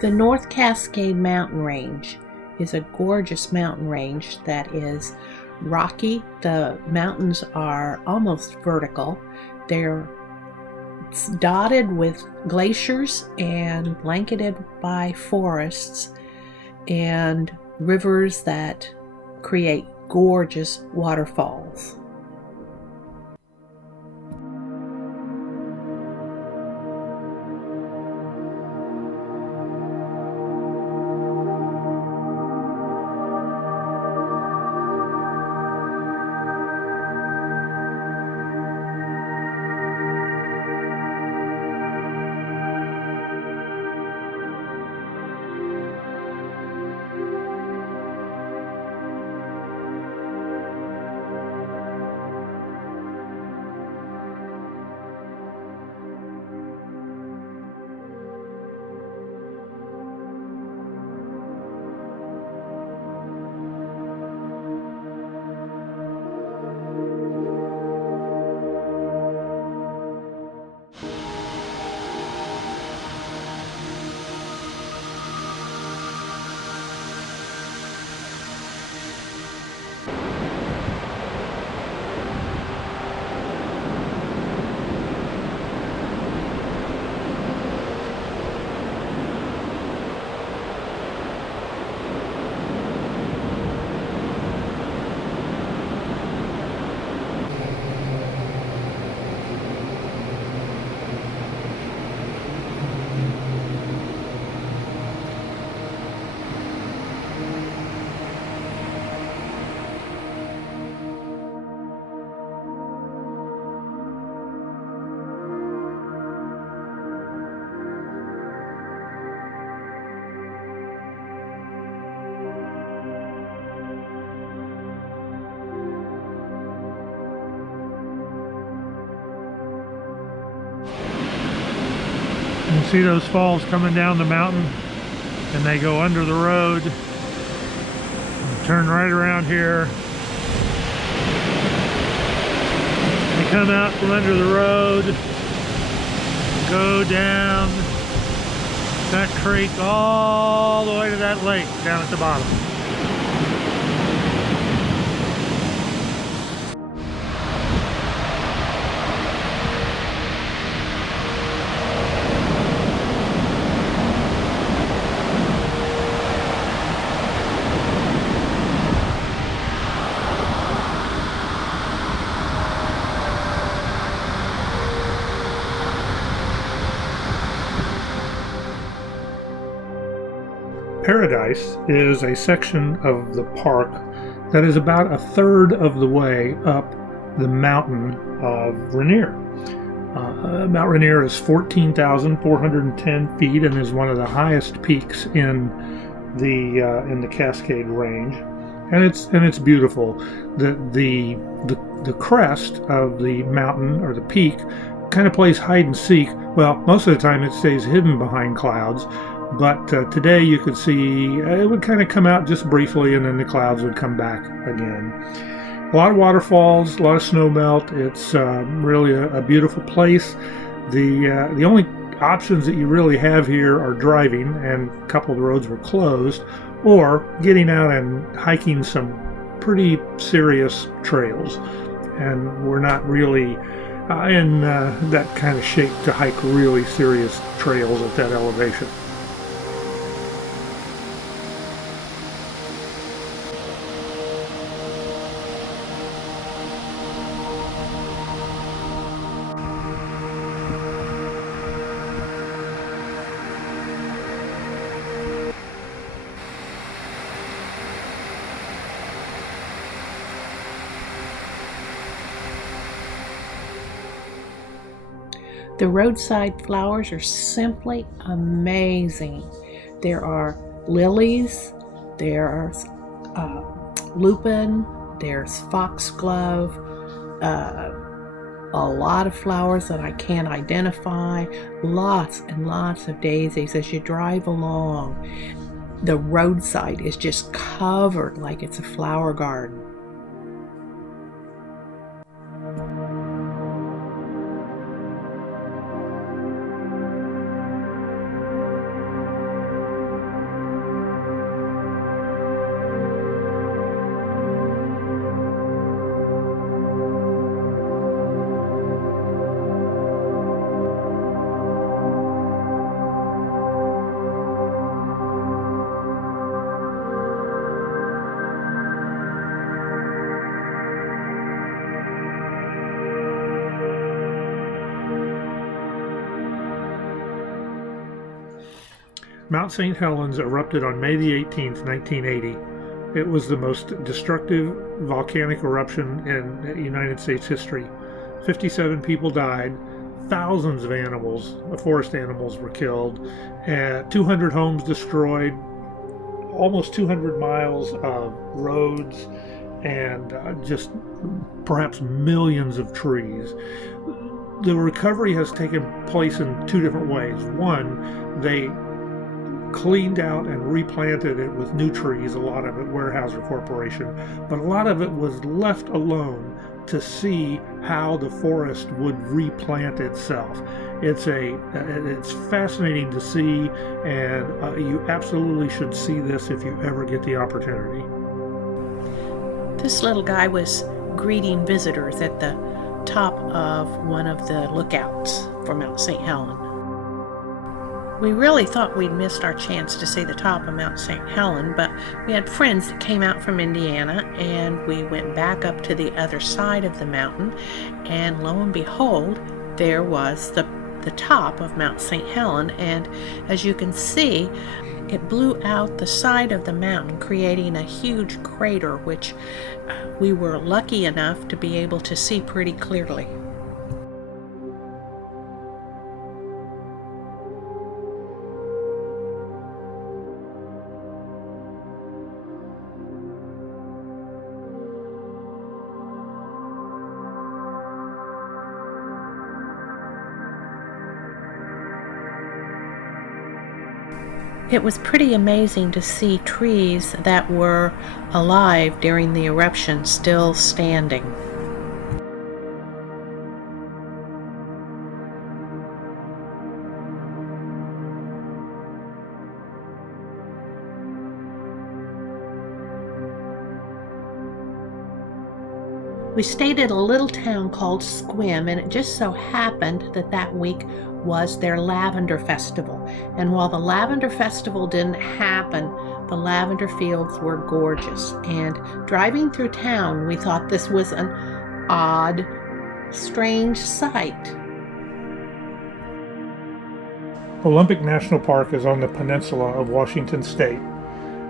The North Cascade mountain range is a gorgeous mountain range that is rocky. The mountains are almost vertical. They're dotted with glaciers and blanketed by forests and rivers that create gorgeous waterfalls. You can see those falls coming down the mountain, and they go under the road and turn right around here. They come out from under the road, go down that creek all the way to that lake down at the bottom. Paradise is a section of the park that is about a third of the way up the mountain of Rainier. Mount Rainier is 14,410 feet and is one of the highest peaks in the Cascade Range, and it's beautiful. The crest of the mountain, or the peak, kind of plays hide and seek. Well, most of the time it stays hidden behind clouds. But today you could see it would kind of come out just briefly, and then the clouds would come back again. A lot of waterfalls, a lot of snow melt. It's really a beautiful place. The only options that you really have here are driving, and a couple of the roads were closed, or getting out and hiking some pretty serious trails. And we're not really in that kind of shape to hike really serious trails at that elevation. The roadside flowers are simply amazing. There are lilies, there's lupin, there's foxglove, a lot of flowers that I can't identify, lots and lots of daisies. As you drive along, the roadside is just covered like it's a flower garden. Mount St. Helens erupted on May the 18th, 1980. It was the most destructive volcanic eruption in United States history. 57 people died, thousands of animals, forest animals were killed, 200 homes destroyed, almost 200 miles of roads, and just perhaps millions of trees. The recovery has taken place in two different ways. One, they cleaned out and replanted it with new trees, a lot of it Weyerhaeuser Corporation, but a lot of it was left alone to see how the forest would replant itself. It's fascinating to see, and you absolutely should see this if you ever get the opportunity. This little guy was greeting visitors at the top of one of the lookouts for Mount St. Helens. We really thought we'd missed our chance to see the top of Mount St. Helens, but we had friends that came out from Indiana, and we went back up to the other side of the mountain, and lo and behold, there was the top of Mount St. Helens, and as you can see, it blew out the side of the mountain, creating a huge crater, which we were lucky enough to be able to see pretty clearly. It was pretty amazing to see trees that were alive during the eruption still standing. We stayed at a little town called Squim, and it just so happened that that week was their lavender festival. And while the lavender festival didn't happen, the lavender fields were gorgeous. And driving through town, we thought this was an odd, strange sight. Olympic National Park is on the peninsula of Washington State,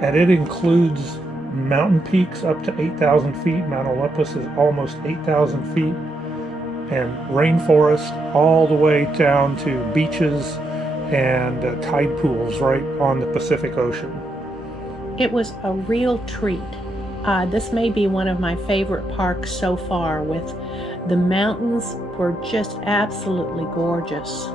and it includes mountain peaks up to 8,000 feet. Mount Olympus is almost 8,000 feet, and rainforest all the way down to beaches and tide pools right on the Pacific Ocean. It was a real treat. This may be one of my favorite parks so far. With the mountains were just absolutely gorgeous.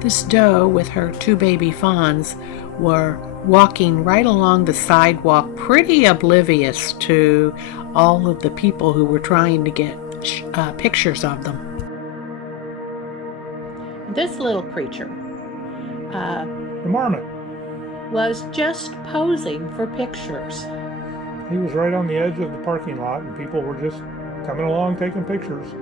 This doe with her two baby fawns were walking right along the sidewalk, pretty oblivious to all of the people who were trying to get pictures of them. This little creature The marmot. was just posing for pictures. He was right on the edge of the parking lot, and people were just coming along taking pictures.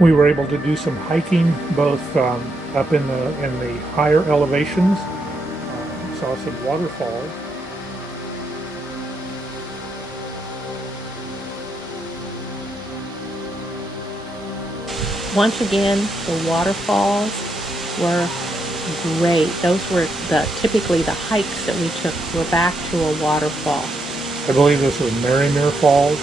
We were able to do some hiking both up in the higher elevations. Saw some waterfalls. Once again, the waterfalls were great. Those were typically the hikes that we took were back to a waterfall. I believe this was Rainier Falls.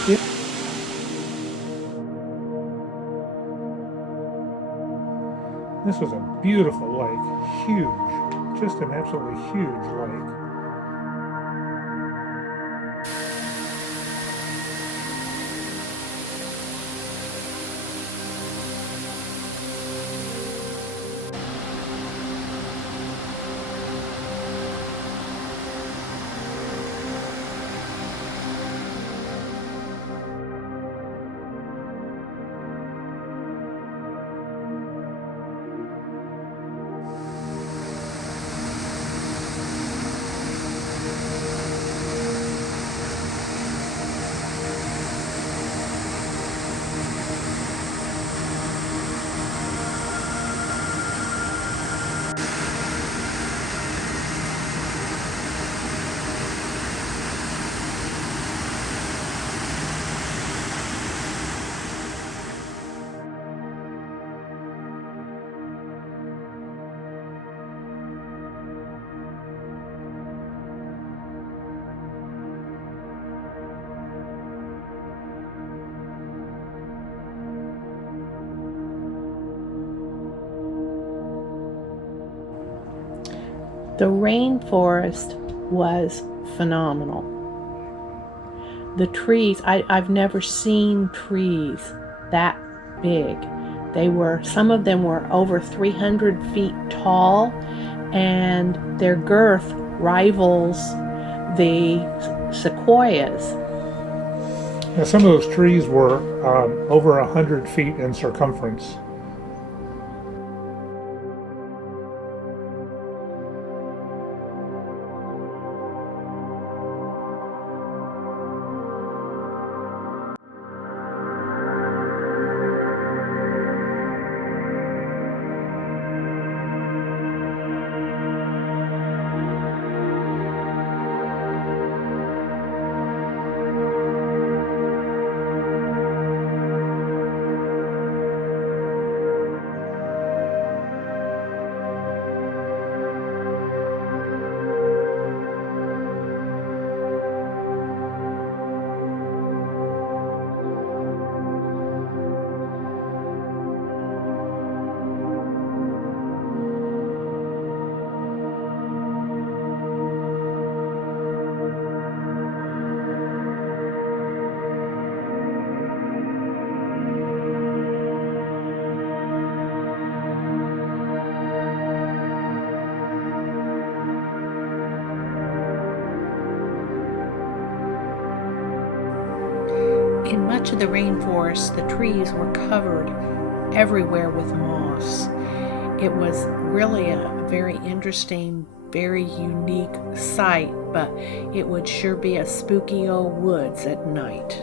This was a beautiful lake, huge, just an absolutely huge lake. The rainforest was phenomenal. The trees, I've never seen trees that big. Some of them were over 300 feet tall, and their girth rivals the sequoias. Now, some of those trees were over 100 feet in circumference. In much of the rainforest, the trees were covered everywhere with moss. It was really a very interesting, very unique sight, but it would sure be a spooky old woods at night.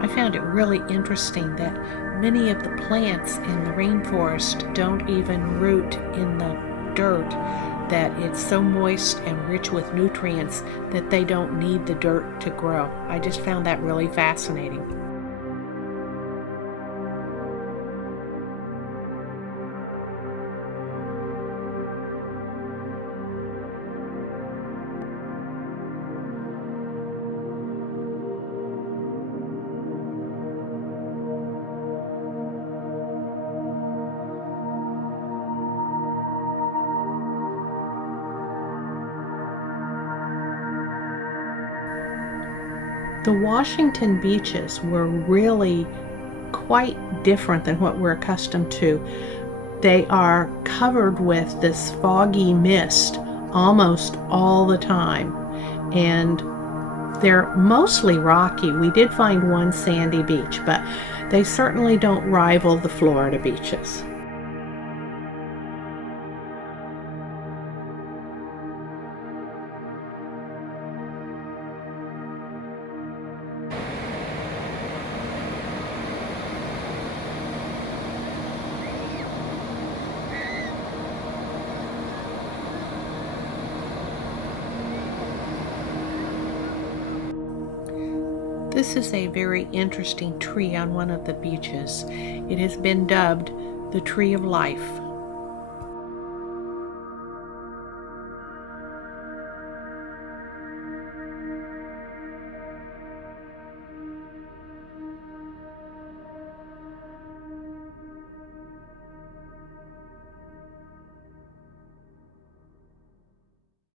I found it really interesting that many of the plants in the rainforest don't even root in the dirt, that it's so moist and rich with nutrients that they don't need the dirt to grow. I just found that really fascinating. The Washington beaches were really quite different than what we're accustomed to. They are covered with this foggy mist almost all the time, and they're mostly rocky. We did find one sandy beach, but they certainly don't rival the Florida beaches. This is a very interesting tree on one of the beaches. It has been dubbed the Tree of Life.